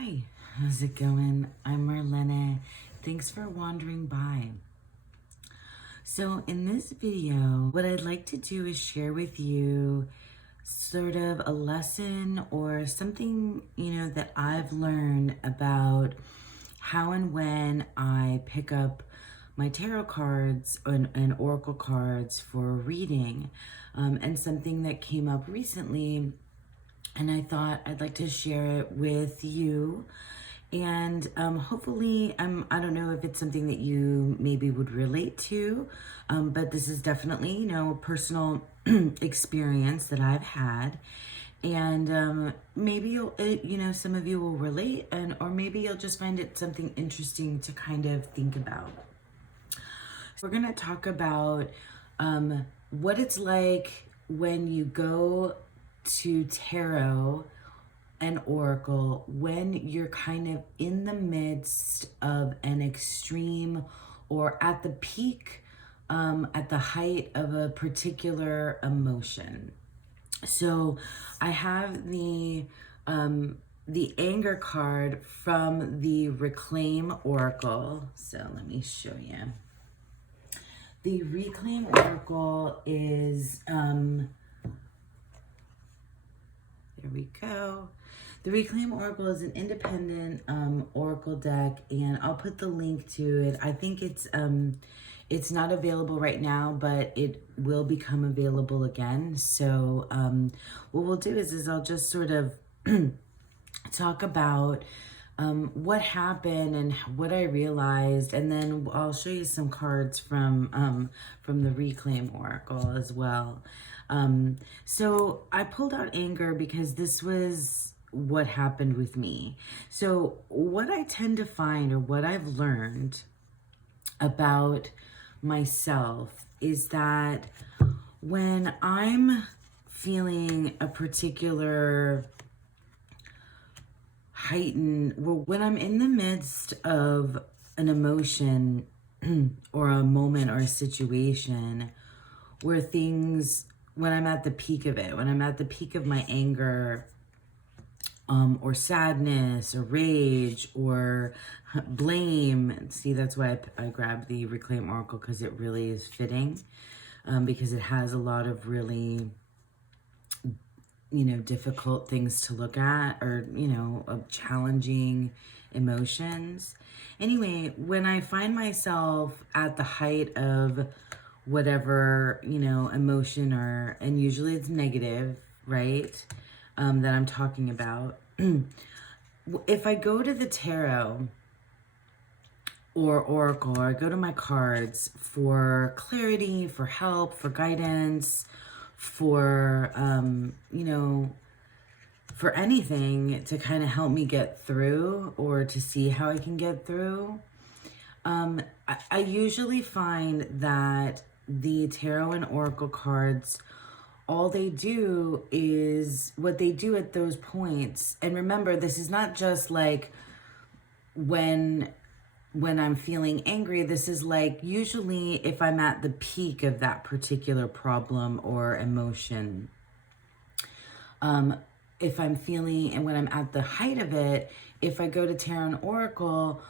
Hi, how's it going? I'm Marlene. Thanks for wandering by. So in this video, what I'd like to do is share with you sort of a lesson or something, that I've learned about how and when I pick up my tarot cards and oracle cards for reading, and something that came up recently, and I thought I'd like to share it with you. And hopefully, I don't know if it's something that you maybe would relate to, but this is definitely, personal experience that I've had. And maybe some of you will relate, or maybe you'll just find it something interesting to kind of think about. We're gonna talk about what it's like when you go to tarot and oracle when you're kind of in the midst of an extreme or at the peak, at the height of a particular emotion. So I have the anger card from the Reclaim Oracle. So let me show you. The Reclaim Oracle is, there we go. The Reclaim Oracle is an independent oracle deck, and I'll put the link to it. I think it's not available right now, but it will become available again. So what we'll do is I'll just sort of talk about what happened and what I realized, and then I'll show you some cards from the Reclaim Oracle as well. So I pulled out anger because this was what happened with me. So what I tend to find, or what I've learned about myself, is that when I'm feeling a particular heightened, well, when I'm in the midst of an emotion or a moment or a situation where when I'm at the peak of it, when I'm at the peak of my anger, or sadness or rage or blame. See, that's why I grabbed the Reclaim Oracle, because it really is fitting, because it has a lot of really, difficult things to look at, or, challenging emotions. Anyway, when I find myself at the height of whatever, emotion, and usually it's negative, right? That I'm talking about. If I go to the tarot or oracle, or I go to my cards for clarity, for help, for guidance, for, for anything to kind of help me get through, or to see how I can get through, I usually find that the tarot and oracle cards, all they do is what they do at those points. And remember, this is not just like when I'm feeling angry. This is like usually if I'm at the peak of that particular problem or emotion. If I'm feeling, and when I'm at the height of it, if I go to Tarot and Oracle,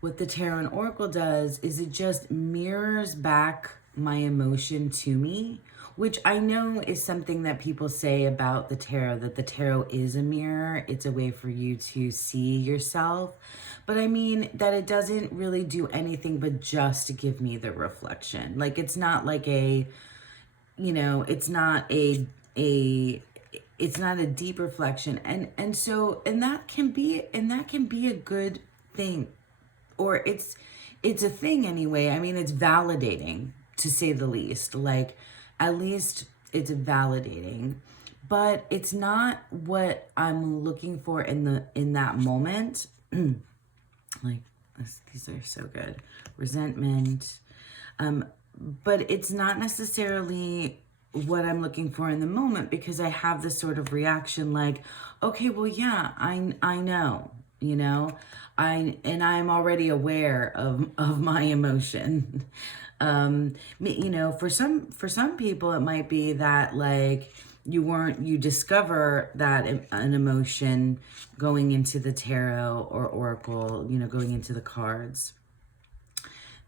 what the Tarot and Oracle does is it just mirrors back my emotion to me, which I know is something that people say about the tarot, that the tarot is a mirror. It's a way for you to see yourself. But I mean that it doesn't really do anything but just to give me the reflection. Like, it's not like it's not a deep reflection. And that can be a good thing, or it's a thing anyway. I mean, it's validating, to say the least. Like, at least it's validating, but it's not what I'm looking for in that moment. Like, these are so good. Resentment. But it's not necessarily what I'm looking for in the moment, because I have this sort of reaction like, okay, well, yeah, I know, I'm already aware of my emotion. For some people, it might be that, like, you discover that an emotion going into the tarot or oracle, you know, going into the cards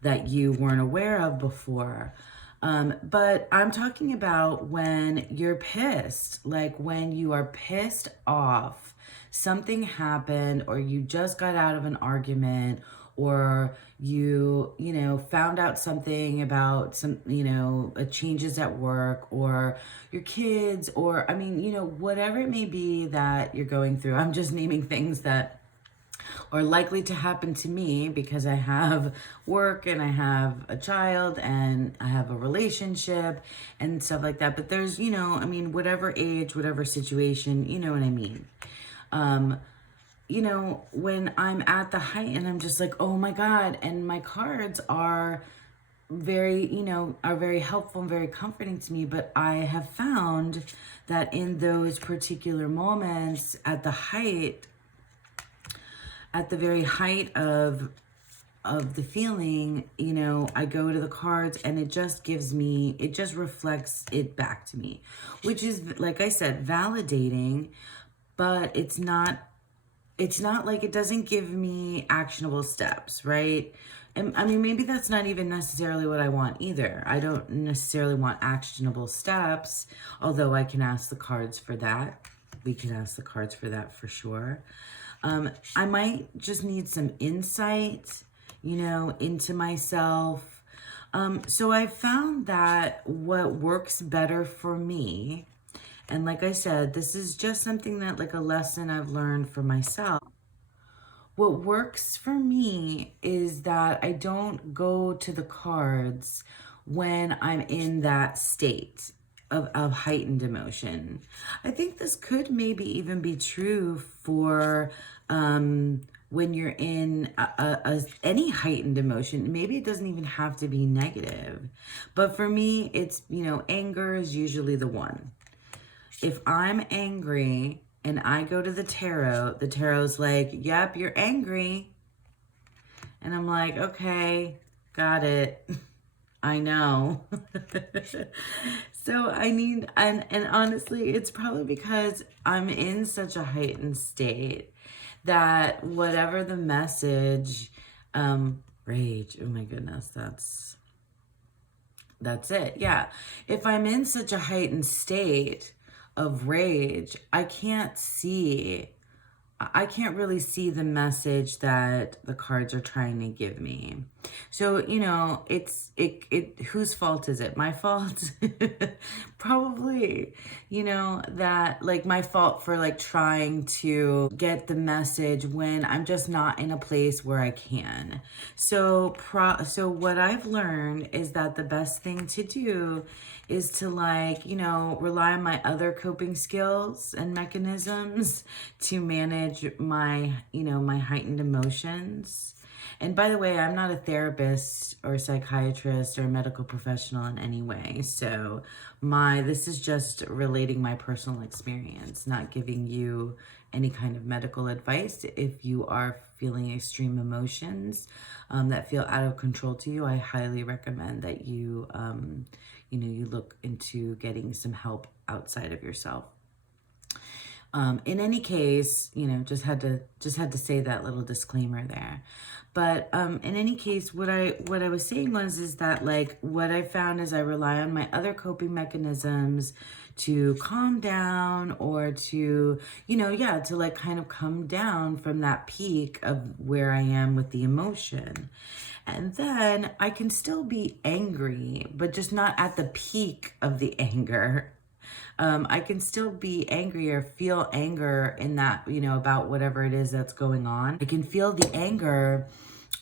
that you weren't aware of before. But I'm talking about when you're pissed, like when you are pissed off, something happened, or you just got out of an argument, or you know, found out something about some, you know, changes at work, or your kids, or I mean, you know, whatever it may be that you're going through. I'm just naming things that are likely to happen to me because I have work and I have a child and I have a relationship and stuff like that. But there's, you know, I mean, whatever age, whatever situation, you know what I mean. You know, when I'm at the height and I'm just like, oh my God, and my cards are very, you know, are very helpful and very comforting to me. But I have found that in those particular moments at the height, at the very height of the feeling, you know, I go to the cards and it just gives me, it just reflects it back to me, which is, like I said, validating, but it's not like, it doesn't give me actionable steps, right? And I mean, maybe that's not even necessarily what I want either. I don't necessarily want actionable steps, although I can ask the cards for that. We can ask the cards for that for sure. I might just need some insight, you know, into myself. So I found that what works better for me, and like I said, this is just something that, like, a lesson I've learned for myself. What works for me is that I don't go to the cards when I'm in that state of heightened emotion. I think this could maybe even be true for when you're in any heightened emotion. Maybe it doesn't even have to be negative. But for me, it's, you know, anger is usually the one. If I'm angry and I go to the tarot's like, yep, you're angry. And I'm like, okay, got it. I know. So I need, and honestly, it's probably because I'm in such a heightened state that whatever the message, rage, oh my goodness, that's it. Yeah. If I'm in such a heightened state of rage, I can't really see the message that the cards are trying to give me. So, you know, whose fault is it? My fault? Probably, you know, that, like, my fault for, like, trying to get the message when I'm just not in a place where I can. So what I've learned is that the best thing to do is to, like, you know, rely on my other coping skills and mechanisms to manage my, you know, my heightened emotions. And by the way, I'm not a therapist or a psychiatrist or a medical professional in any way. So this is just relating my personal experience, not giving you any kind of medical advice. If you are feeling extreme emotions that feel out of control to you, I highly recommend that you, you know, you look into getting some help outside of yourself. In any case, you know, just had to say that little disclaimer there. But in any case, what I was saying is that, like, what I found is I rely on my other coping mechanisms to calm down, or to, you know, yeah, to, like, kind of come down from that peak of where I am with the emotion. And then I can still be angry, but just not at the peak of the anger. I can still be angry or feel anger in that, you know, about whatever it is that's going on. I can feel the anger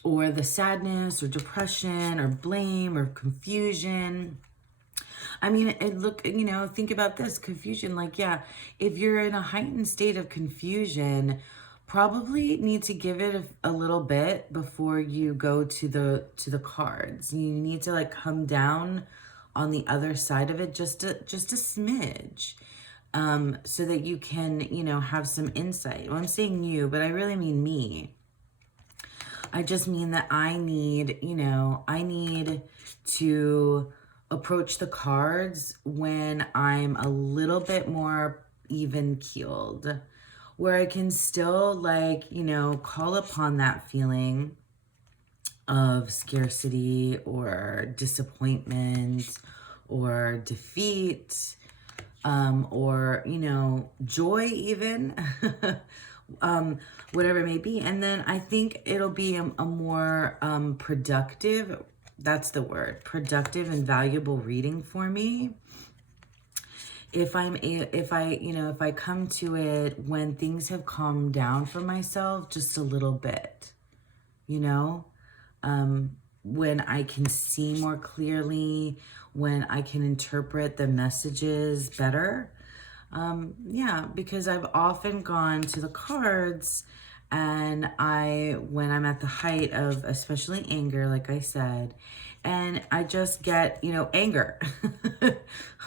or the sadness or depression or blame or confusion. I mean, look, you know, think about this confusion. Like, yeah, if you're in a heightened state of confusion, probably need to give it a little bit before you go to the cards. You need to, like, come down on the other side of it just a smidge, so that you can, you know, have some insight. Well, I'm saying you, but I really mean me. I just mean that I need, you know, I need to approach the cards when I'm a little bit more even keeled, where I can still, like, you know, call upon that feeling of scarcity or disappointment or defeat, or, you know, joy even, whatever it may be. And then I think it'll be a more productive, that's the word, productive and valuable reading for me. If I come to it when things have calmed down for myself just a little bit, you know, when I can see more clearly, when I can interpret the messages better. Yeah, because I've often gone to the cards and when I'm at the height of especially anger, like I said, and I just get, you know, anger.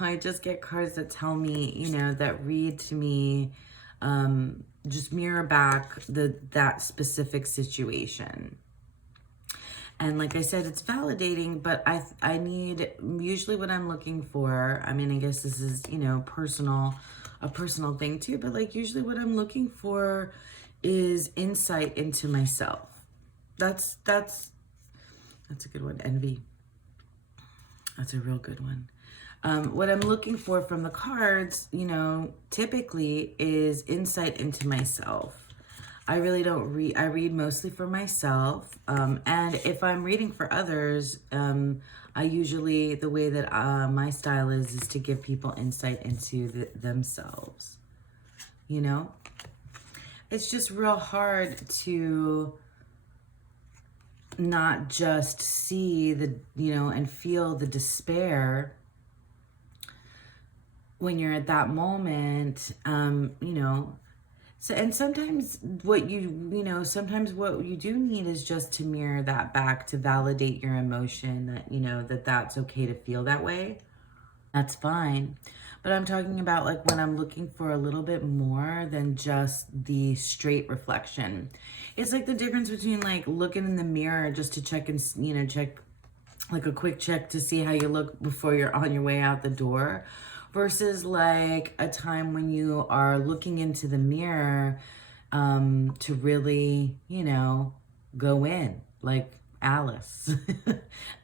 I just get cards that tell me, you know, that read to me, just mirror back that specific situation. And like I said, it's validating, but I need, usually what I'm looking for, I mean, I guess this is, you know, a personal thing too, but like usually what I'm looking for is insight into myself. That's a good one. Envy. That's a real good one. What I'm looking for from the cards, you know, typically is insight into myself. I really don't read. I read mostly for myself. And if I'm reading for others, I usually, the way that my style is to give people insight into themselves. You know? It's just real hard to not just see and feel the despair when you're at that moment, you know. So, and sometimes what you do need is just to mirror that back to validate your emotion that, you know, that's okay to feel that way. That's fine. But I'm talking about like when I'm looking for a little bit more than just the straight reflection. It's like the difference between like looking in the mirror just to check and, you know, check like a quick check to see how you look before you're on your way out the door, versus like a time when you are looking into the mirror to really, you know, go in, like Alice,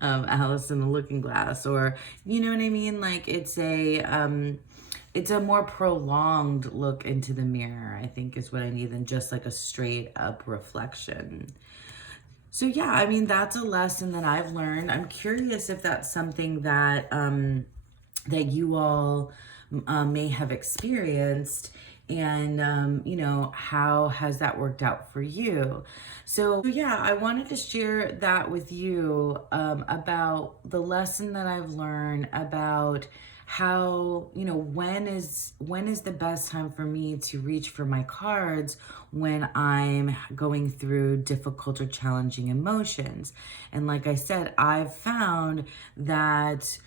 Alice in the Looking Glass, or, you know what I mean? Like it's a more prolonged look into the mirror, I think is what I need, than just like a straight up reflection. So yeah, I mean, that's a lesson that I've learned. I'm curious if that's something that that you all may have experienced, and you know, how has that worked out for you? So yeah, I wanted to share that with you about the lesson that I've learned about how, you know, when is the best time for me to reach for my cards when I'm going through difficult or challenging emotions. And like I said, I've found that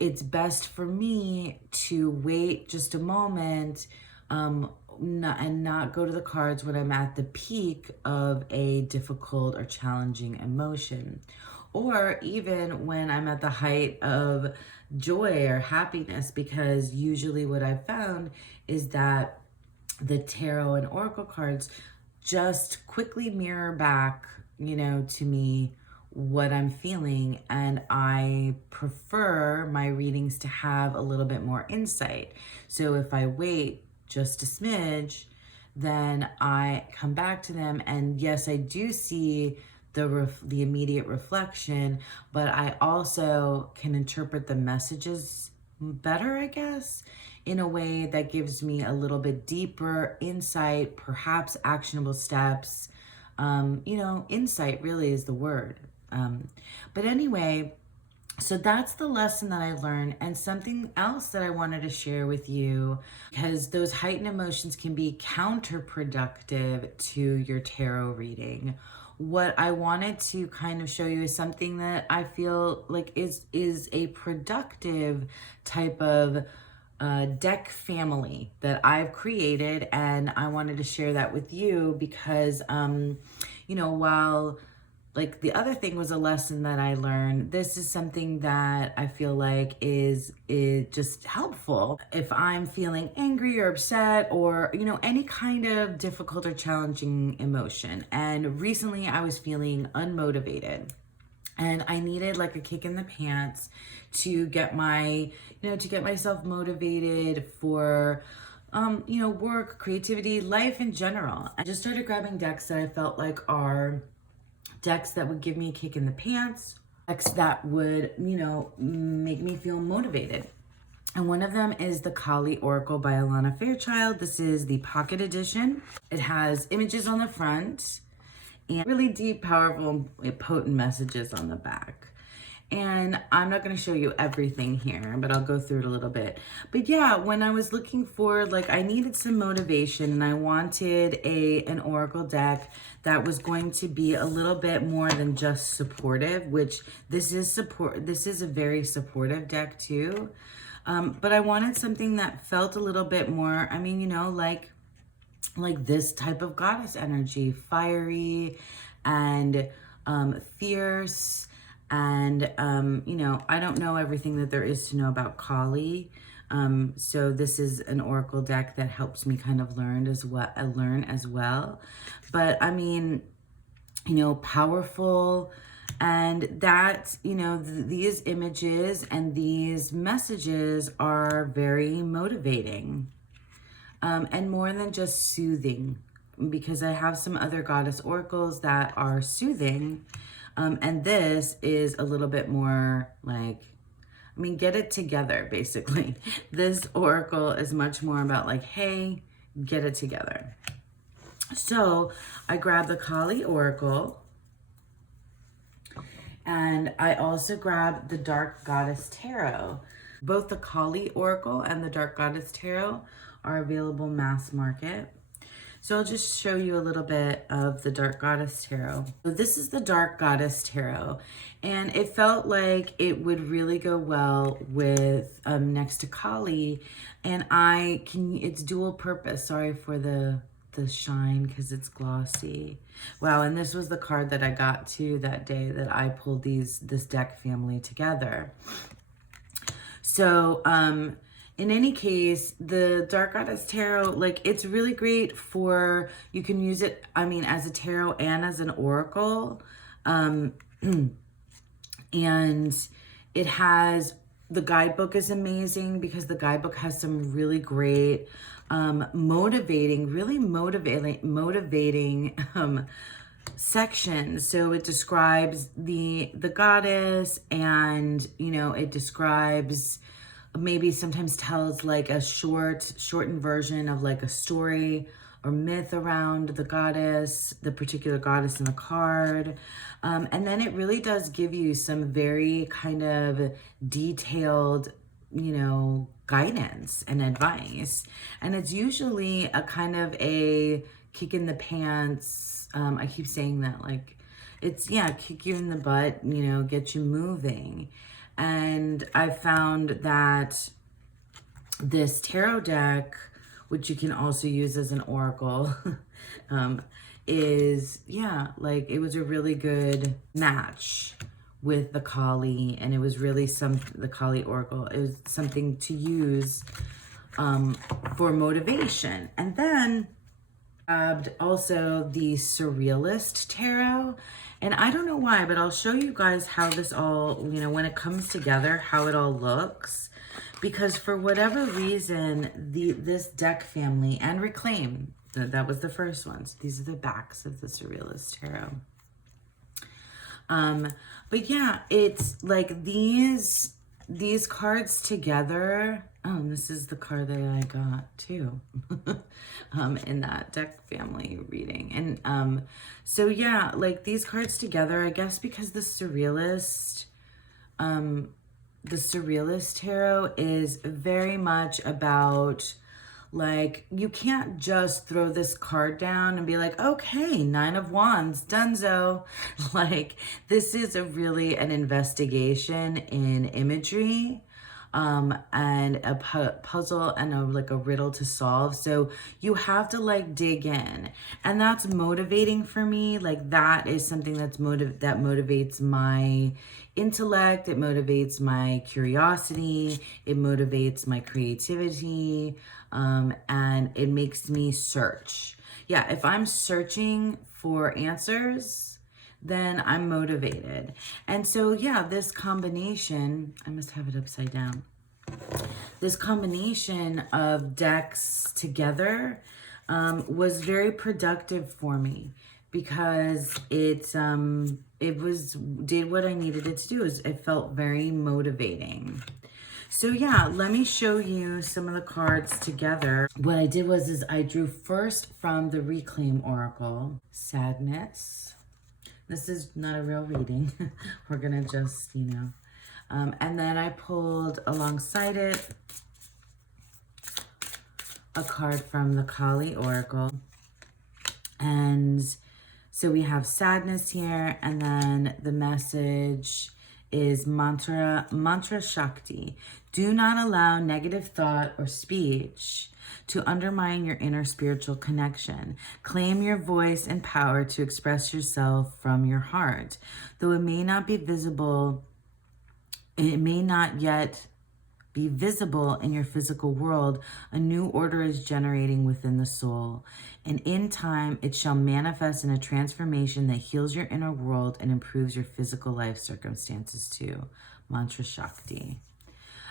it's best for me to wait just a moment, and not go to the cards when I'm at the peak of a difficult or challenging emotion, or even when I'm at the height of joy or happiness, because usually what I've found is that the tarot and oracle cards just quickly mirror back, you know, to me what I'm feeling, and I prefer my readings to have a little bit more insight. So if I wait just a smidge, then I come back to them, and yes, I do see the immediate reflection, but I also can interpret the messages better, I guess, in a way that gives me a little bit deeper insight, perhaps actionable steps. You know, insight really is the word. But anyway, so that's the lesson that I learned, and something else that I wanted to share with you, because those heightened emotions can be counterproductive to your tarot reading. What I wanted to kind of show you is something that I feel like is a productive type of deck family that I've created, and I wanted to share that with you because, you know, while like the other thing was a lesson that I learned. This is something that I feel like is just helpful if I'm feeling angry or upset or, you know, any kind of difficult or challenging emotion. And recently I was feeling unmotivated. And I needed like a kick in the pants to get to get myself motivated for, work, creativity, life in general. I just started grabbing decks that I felt like are decks that would give me a kick in the pants, decks that would, make me feel motivated. And one of them is the Kali Oracle by Alana Fairchild. This is the pocket edition. It has images on the front and really deep, powerful, potent messages on the back. And I'm not going to show you everything here, but I'll go through it a little bit. But yeah, when I was looking for, like, I needed some motivation and I wanted an oracle deck that was going to be a little bit more than just supportive, which this is a very supportive deck too. But I wanted something that felt a little bit more, like this type of goddess energy, fiery and fierce. And, I don't know everything that there is to know about Kali. So this is an oracle deck that helps me kind of learn as well. But I mean, powerful, and that, these images and these messages are very motivating. And more than just soothing, because I have some other goddess oracles that are soothing. And this is a little bit more like, get it together, basically. This oracle is much more about like, hey, get it together. So I grabbed the Kali Oracle, and I also grabbed the Dark Goddess Tarot. Both the Kali Oracle and the Dark Goddess Tarot are available mass market. So I'll just show you a little bit of the Dark Goddess Tarot. So this is the Dark Goddess Tarot, and it felt like it would really go well with next to Kali, and it's dual purpose. Sorry for the shine because it's glossy. Wow, and this was the card that I got too that day that I pulled this deck family together. So, in any case, the Dark Goddess Tarot, like, it's really great for, you can use it, as a tarot and as an oracle. And it has, the guidebook is amazing because the guidebook has some really great, motivating sections. So it describes the goddess, and, it describes, maybe sometimes tells like a shortened version of like a story or myth around the goddess, the particular goddess in the card. And then it really does give you some very kind of detailed, guidance and advice. And it's usually a kind of a kick in the pants. I keep saying that, like, it's, kick you in the butt, get you moving. And I found that this tarot deck, which you can also use as an oracle, it was a really good match with the Kali, and it was really the Kali Oracle. It was something to use for motivation. And then also the Surrealist Tarot. And I don't know why, but I'll show you guys how this all, when it comes together, how it all looks. Because for whatever reason, this deck family, and Reclaim, that was the first one. So these are the backs of the Surrealist Tarot. But yeah, it's like these cards together. Oh, and this is the card that I got too in that deck family reading. And so yeah, like these cards together, I guess because the Surrealist Tarot is very much about, like, you can't just throw this card down and be like, okay, 9 of Wands, donezo. Like, this is really an investigation in imagery. and a puzzle and a riddle to solve. So you have to like dig in, and that's motivating for me. Like that is something that motivates my intellect. It motivates my curiosity. It motivates my creativity, and it makes me search. Yeah, if I'm searching for answers, then I'm motivated. And so, yeah, this combination, I must have it upside down. This combination of decks together was very productive for me because it did what I needed it to do. It felt very motivating. So yeah, let me show you some of the cards together. What I did was I drew first from the Reclaim Oracle, Sadness. This is not a real reading. We're gonna just, and then I pulled alongside it a card from the Kali Oracle. And so we have sadness here, and then the message is mantra Shakti. Do not allow negative thought or speech to undermine your inner spiritual connection. Claim your voice and power to express yourself from your heart. Though it may not be visible, it may not yet be visible in your physical world, a new order is generating within the soul. And in time, it shall manifest in a transformation that heals your inner world and improves your physical life circumstances too. Mantra Shakti.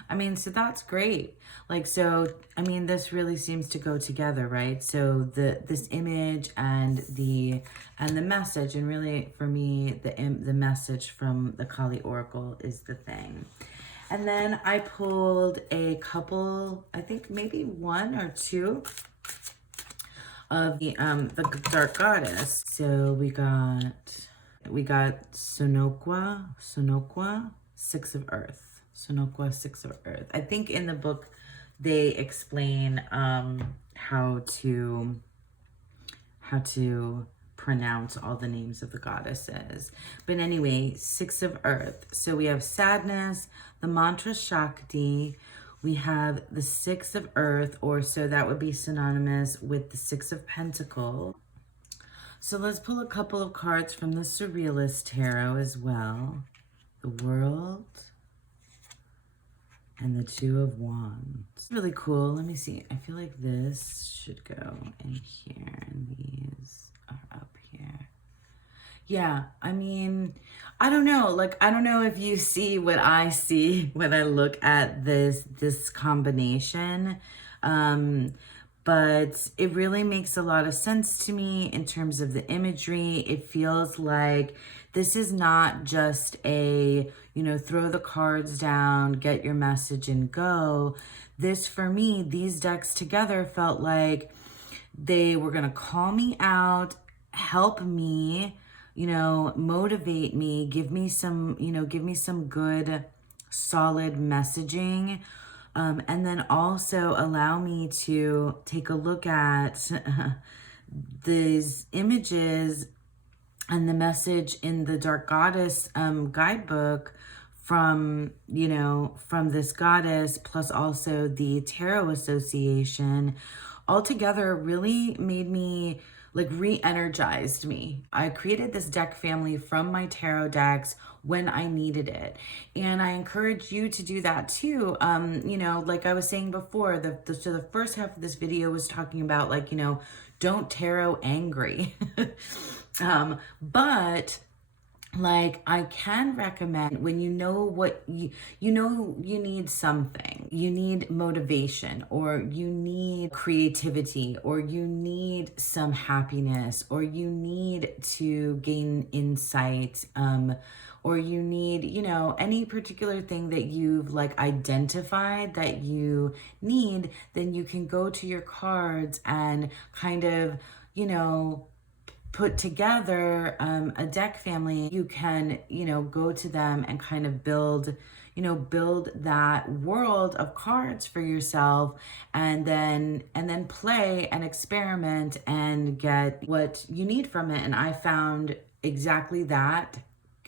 I mean, so that's great. Like, so, I mean, this really seems to go together, right? So this image and the message, and really for me, the message from the Kali Oracle is the thing. And then I pulled a couple, I think maybe one or two of the Dark Goddess. So we got Sonokwa, Six of Earth. Sonokwa, Six of Earth. I think in the book they explain how to pronounce all the names of the goddesses. But anyway, Six of Earth. So we have sadness, the mantra Shakti, we have the Six of Earth, or so that would be synonymous with the Six of Pentacles. So let's pull a couple of cards from the Surrealist Tarot as well. The World and the Two of Wands. It's really cool. Let me see. I feel like this should go in here, and these are up here. Yeah, I mean, I don't know. Like, I don't know if you see what I see when I look at this combination. But it really makes a lot of sense to me in terms of the imagery. It feels like this is not just a, throw the cards down, get your message and go. This, for me, these decks together felt like they were going to call me out, help me, motivate me, give me some good, solid messaging. And then also allow me to take a look at these images and the message in the Dark Goddess guidebook from this goddess, plus also the Tarot Association, altogether really made me, like, re-energized me. I created this deck family from my tarot decks when I needed it. And I encourage you to do that too. Like I was saying before, so the first half of this video was talking about, like, don't tarot angry. But like, I can recommend when you need something, you need motivation, or you need creativity, or you need some happiness, or you need to gain insight, or you need, any particular thing that you've like identified that you need, then you can go to your cards and kind of, put together a deck family. You can, go to them and kind of build that world of cards for yourself, and then play and experiment and get what you need from it. And I found exactly that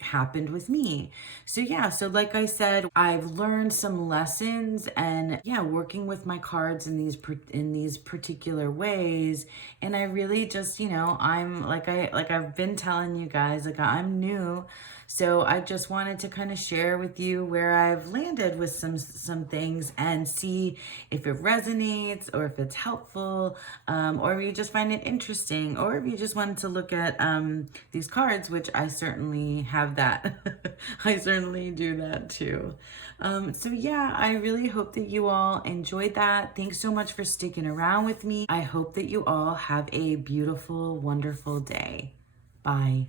happened with me. So yeah, so like I said, I've learned some lessons, and yeah, working with my cards in these particular ways. And I really just, I'm like I've been telling you guys, like I'm new. So I just wanted to kind of share with you where I've landed with some things and see if it resonates or if it's helpful, or if you just find it interesting, or if you just wanted to look at these cards, which I certainly have that. I certainly do that too. So yeah, I really hope that you all enjoyed that. Thanks so much for sticking around with me. I hope that you all have a beautiful, wonderful day. Bye.